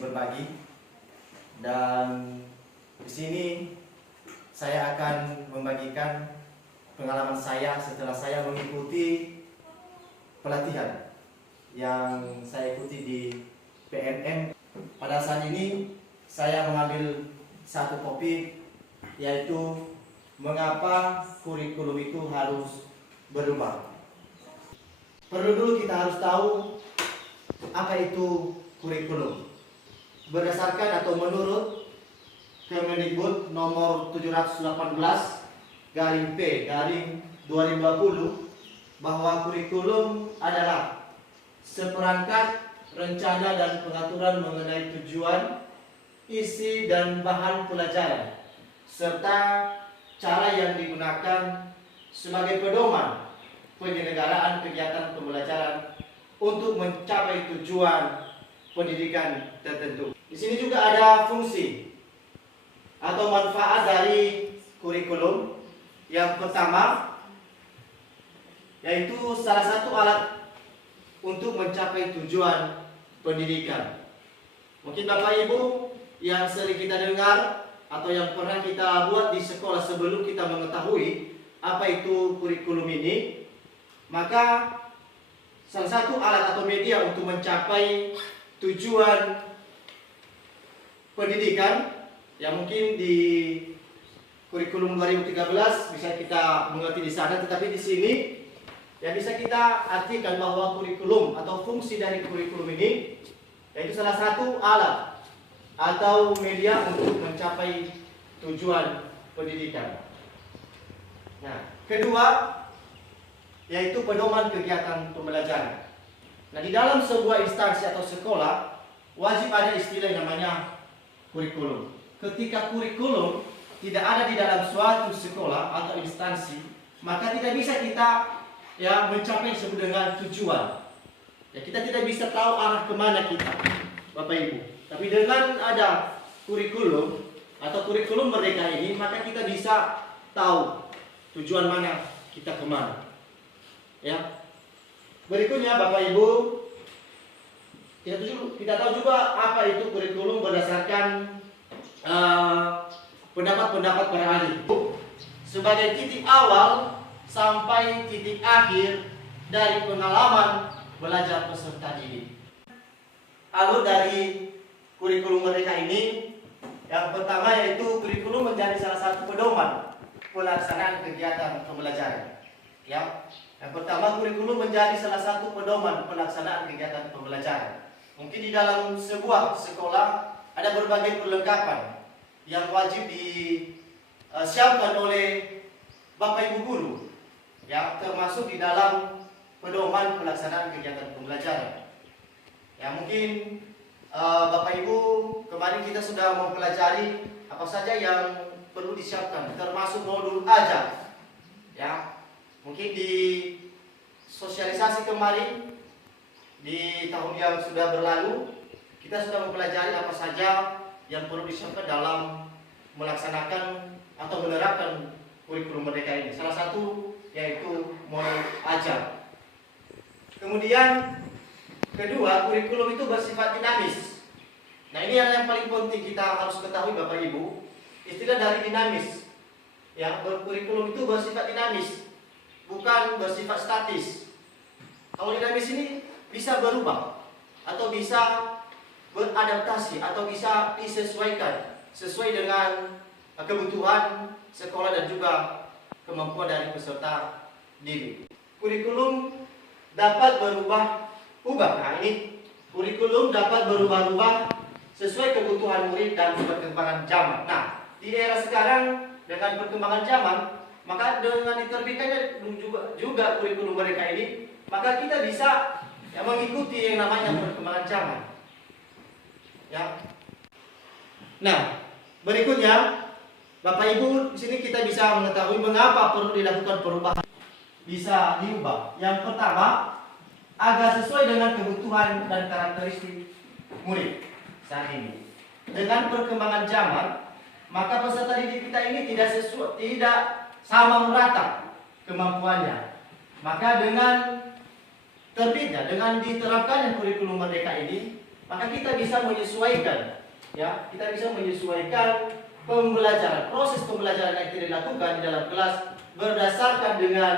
sesi berbagi, dan di sini saya akan membagikan pengalaman saya setelah saya mengikuti pelatihan yang saya ikuti di PNM. Pada saat ini saya mengambil satu topik, yaitu mengapa kurikulum itu harus berubah. Perlu dulu kita harus tahu apa itu kurikulum. Berdasarkan atau menurut Kemendikbud nomor 718/P/2020 bahwa kurikulum adalah seperangkat rencana dan pengaturan mengenai tujuan, isi dan bahan pelajaran, serta cara yang digunakan sebagai pedoman penyelenggaraan kegiatan pembelajaran untuk mencapai tujuan pendidikan tertentu. Di sini juga ada fungsi atau manfaat dari kurikulum. Yang pertama, yaitu salah satu alat untuk mencapai tujuan pendidikan. Mungkin Bapak Ibu yang sering kita dengar atau yang pernah kita buat di sekolah sebelum kita mengetahui apa itu kurikulum ini, maka salah satu alat atau media untuk mencapai tujuan pendidikan yang mungkin di kurikulum 2013 bisa kita mengerti di sana, tetapi di sini yang bisa kita artikan bahwa kurikulum atau fungsi dari kurikulum ini yaitu salah satu alat atau media untuk mencapai tujuan pendidikan. Nah, kedua yaitu pedoman kegiatan pembelajaran. Nah, di dalam sebuah instansi atau sekolah wajib ada istilah yang namanya kurikulum. Ketika kurikulum tidak ada di dalam suatu sekolah atau instansi, maka tidak bisa kita mencapai yang disebut dengan tujuan. Ya, kita tidak bisa tahu arah kemana kita, Bapak Ibu. Tapi dengan ada kurikulum atau kurikulum merdeka ini, maka kita bisa tahu tujuan mana kita kemana. Ya. Berikutnya Bapak Ibu, kita tahu juga apa itu kurikulum berdasarkan pendapat-pendapat para ahli sebagai titik awal sampai titik akhir dari pengalaman belajar peserta didik. Alur dari kurikulum merdeka ini, yang pertama yaitu kurikulum menjadi salah satu pedoman pelaksanaan kegiatan pembelajaran. Ya. Yang pertama, kurikulum menjadi salah satu pedoman pelaksanaan kegiatan pembelajaran. Mungkin di dalam sebuah sekolah ada berbagai perlengkapan yang wajib disiapkan oleh Bapak Ibu guru, yang termasuk di dalam pedoman pelaksanaan kegiatan pembelajaran. Ya, mungkin Bapak Ibu kemarin kita sudah mempelajari apa saja yang perlu disiapkan, termasuk modul ajar. Ya, mungkin di sosialisasi kemarin di tahun yang sudah berlalu kita sudah mempelajari apa saja yang perlu disiapkan dalam melaksanakan atau menerapkan kurikulum merdeka ini. Salah satu yaitu modul ajar. Kemudian kedua, kurikulum itu bersifat dinamis. Nah, ini yang paling penting kita harus ketahui Bapak Ibu. Istilah dari dinamis. Ya, kurikulum itu bersifat dinamis, bukan bersifat statis. Kalau dinamis ini bisa berubah atau bisa beradaptasi atau bisa disesuaikan sesuai dengan kebutuhan sekolah dan juga kemampuan dari peserta didik. Kurikulum dapat berubah-ubah. Nah, ini kurikulum dapat berubah-ubah sesuai kebutuhan murid dan perkembangan zaman. Nah, di era sekarang dengan perkembangan zaman, maka dengan diterbitkannya juga kurikulum mereka ini, maka kita bisa mengikuti yang namanya perkembangan zaman. Ya. Nah, berikutnya Bapak Ibu, di sini kita bisa mengetahui mengapa perlu dilakukan perubahan. Bisa diubah. Yang pertama, agar sesuai dengan kebutuhan dan karakteristik murid saat ini. Dengan perkembangan zaman, maka peserta didik kita ini tidak sama merata kemampuannya. Maka dengan terbitnya, dengan diterapkannya kurikulum merdeka ini, maka kita bisa menyesuaikan, ya, kita bisa menyesuaikan pembelajaran, proses pembelajaran yang kita lakukan di dalam kelas berdasarkan dengan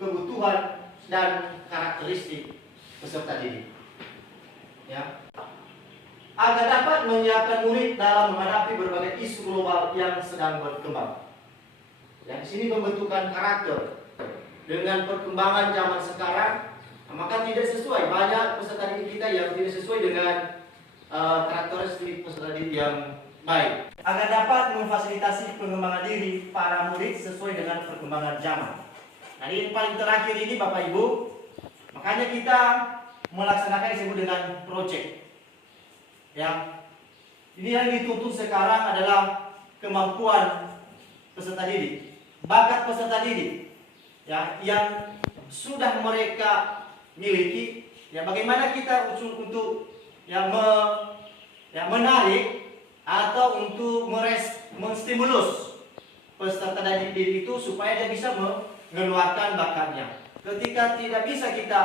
kebutuhan dan karakteristik peserta didik. Ya. Agar dapat menyiapkan murid dalam menghadapi berbagai isu global yang sedang berkembang. Ya, di sini pembentukan karakter dengan perkembangan zaman sekarang, maka tidak sesuai. Banyak peserta didik kita yang tidak sesuai dengan karakteristik peserta didik yang baik. Agar dapat memfasilitasi pengembangan diri para murid sesuai dengan perkembangan zaman. Nah, ini yang paling terakhir ini Bapak Ibu, makanya kita melaksanakan yang disebut dengan project. Ya, ini yang dituntut sekarang adalah kemampuan peserta didik, bakat peserta didik, ya, yang sudah mereka miliki. Ya, bagaimana kita untuk menarik atau untuk menstimulus peserta didik itu supaya dia bisa mengeluarkan bakatnya. Ketika tidak bisa kita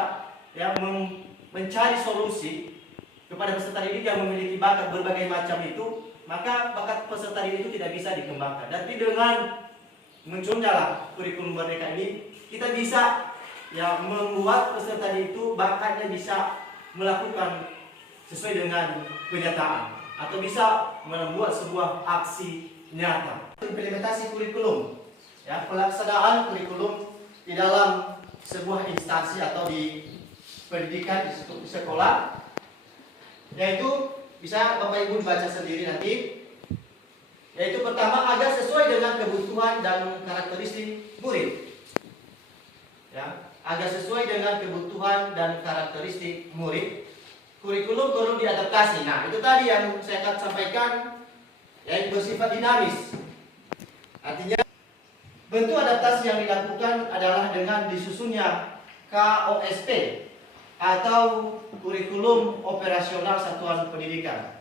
mencari solusi kepada peserta didik yang memiliki bakat berbagai macam itu, maka bakat peserta didik itu tidak bisa dikembangkan. Tapi dengan munculnya kurikulum merdeka ini, kita bisa membuat peserta didik itu bakatnya bisa melakukan sesuai dengan kenyataan atau bisa membuat sebuah aksi nyata. Implementasi kurikulum, ya, pelaksanaan kurikulum di dalam sebuah instansi atau di pendidikan di sekolah, yaitu bisa Bapak Ibu baca sendiri nanti. Yaitu pertama, agar sesuai dengan kebutuhan dan karakteristik murid. Ya, agar sesuai dengan kebutuhan dan karakteristik murid, kurikulum perlu diadaptasi. Nah, itu tadi yang saya akan sampaikan, yang bersifat dinamis. Artinya, bentuk adaptasi yang dilakukan adalah dengan disusunnya KOSP atau kurikulum operasional satuan pendidikan.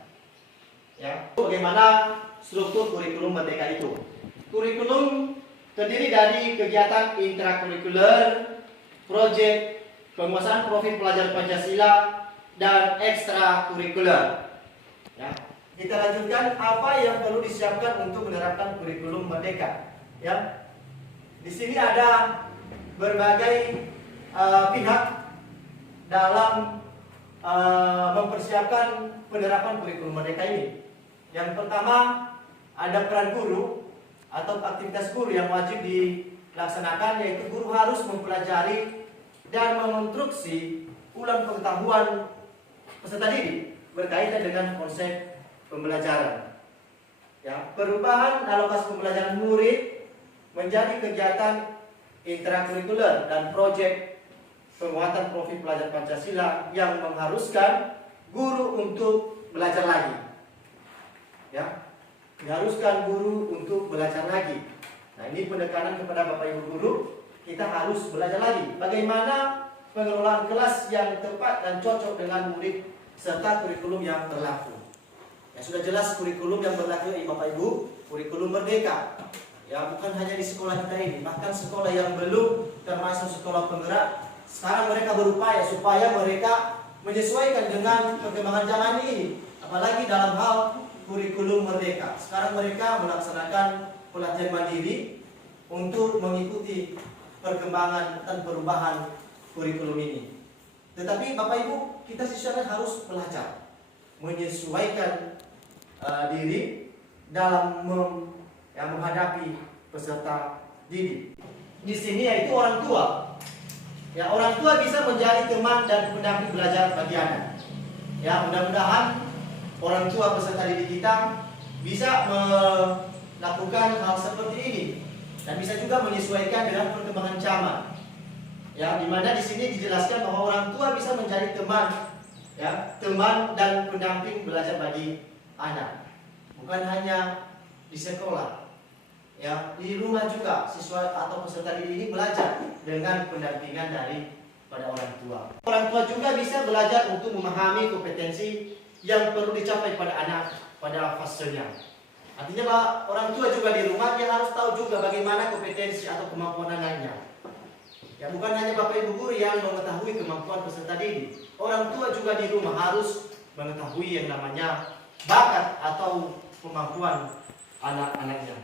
Ya, bagaimana struktur kurikulum merdeka itu? Kurikulum terdiri dari kegiatan intrakurikuler, proyek, penguasaan profil pelajar Pancasila, dan ekstrakurikuler. Ya, kita lanjutkan apa yang perlu disiapkan untuk menerapkan kurikulum merdeka. Ya, di sini ada berbagai pihak dalam mempersiapkan penerapan kurikulum merdeka ini. Yang pertama, ada peran guru atau aktivitas guru yang wajib dilaksanakan, yaitu guru harus mempelajari dan menginstruksi ulang pengetahuan peserta didik berkaitan dengan konsep pembelajaran. Ya, perubahan alokasi pembelajaran murid menjadi kegiatan intrakurikuler dan proyek penguatan profil pelajar Pancasila yang mengharuskan guru untuk belajar lagi. Ya, diharuskan guru untuk belajar lagi. Nah, ini penekanan kepada Bapak Ibu guru, kita harus belajar lagi. Bagaimana pengelolaan kelas yang tepat dan cocok dengan murid serta kurikulum yang berlaku. Ya, sudah jelas kurikulum yang berlaku ini Bapak Ibu, kurikulum merdeka. Ya, bukan hanya di sekolah kita ini, bahkan sekolah yang belum termasuk sekolah penggerak, sekarang mereka berupaya supaya mereka menyesuaikan dengan perkembangan zaman ini, apalagi dalam hal kurikulum merdeka. Sekarang mereka melaksanakan pelatihan mandiri untuk mengikuti perkembangan dan perubahan kurikulum ini. Tetapi Bapak Ibu, kita sisanya harus belajar menyesuaikan diri dalam menghadapi peserta didik. Di sini yaitu orang tua. Ya, orang tua bisa menjadi teman dan pendamping belajar bagi anak. Ya, mudah-mudahan orang tua peserta didik kita bisa melakukan hal seperti ini dan bisa juga menyesuaikan dengan perkembangan zaman. Ya, di mana di sini dijelaskan bahwa orang tua bisa menjadi teman, ya, teman dan pendamping belajar bagi anak. Bukan hanya di sekolah, ya, di rumah juga siswa atau peserta didik ini belajar dengan pendampingan pada orang tua. Orang tua juga bisa belajar untuk memahami kompetensi yang perlu dicapai pada anak pada fasenya. Artinya bahwa orang tua juga di rumah dia harus tahu juga bagaimana kompetensi atau kemampuan anaknya. Ya, bukan hanya Bapak Ibu guru yang mengetahui kemampuan peserta didik. Orang tua juga di rumah harus mengetahui yang namanya bakat atau kemampuan anak-anaknya.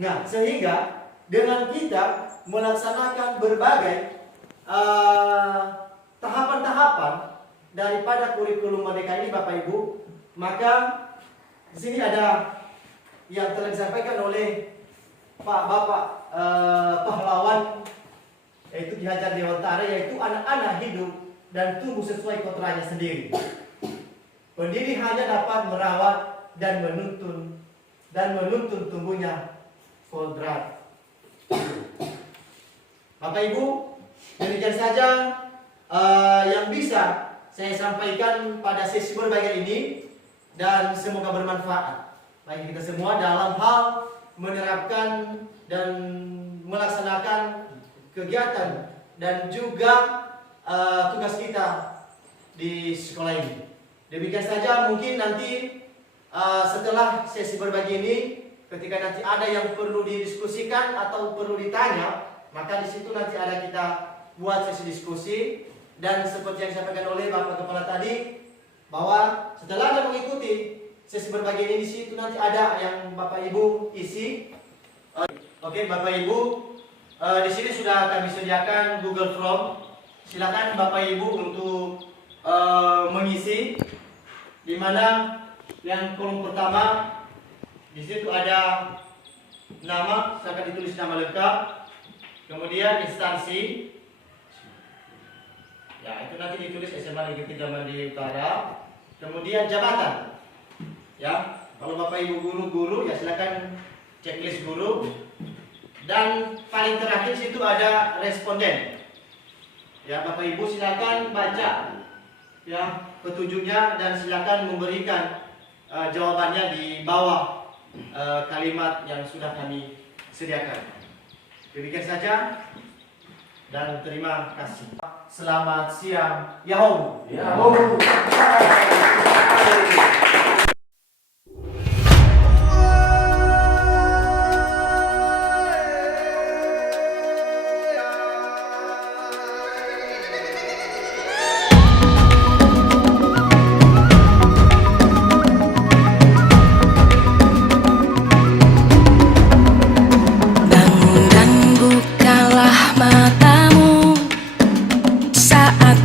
Nah, sehingga dengan kita melaksanakan berbagai tahapan-tahapan daripada kurikulum Merdeka ini, Bapak Ibu, maka di sini ada yang telah disampaikan oleh Pak Bapak pahlawan, yaitu Ki Hajar Dewantara, yaitu anak-anak hidup dan tumbuh sesuai kotranya sendiri. Pendiri hanya dapat merawat dan menuntun tumbuhnya kodrat. Bapak Ibu, demikian saja yang bisa saya sampaikan pada sesi berbagi ini, dan semoga bermanfaat bagi kita semua dalam hal menerapkan dan melaksanakan kegiatan dan juga tugas kita di sekolah ini. Demikian saja, mungkin nanti setelah sesi berbagi ini, ketika nanti ada yang perlu didiskusikan atau perlu ditanya, maka di situ nanti ada kita buat sesi diskusi. Dan seperti yang disampaikan oleh Bapak Kepala tadi, bahwa setelah Anda mengikuti sesi berbagi ini, di situ nanti ada yang Bapak Ibu isi. Oke, Bapak Ibu, di sini sudah kami sediakan Google Form. Silakan Bapak Ibu untuk mengisi. Di mana yang kolom pertama di situ ada nama, silakan ditulis nama lengkap, kemudian instansi, ya itu nanti ditulis SMA Negeri 3 Mandiri Utara, kemudian jabatan, ya kalau Bapak Ibu guru ya silakan checklist guru, dan paling terakhir situ ada responden, ya Bapak Ibu silakan baca ya petunjuknya dan silakan memberikan jawabannya di bawah kalimat yang sudah kami sediakan. Demikian saja dan terima kasih. Selamat siang. Yahoo. Yahoo. Bangun dan bukalah matamu saat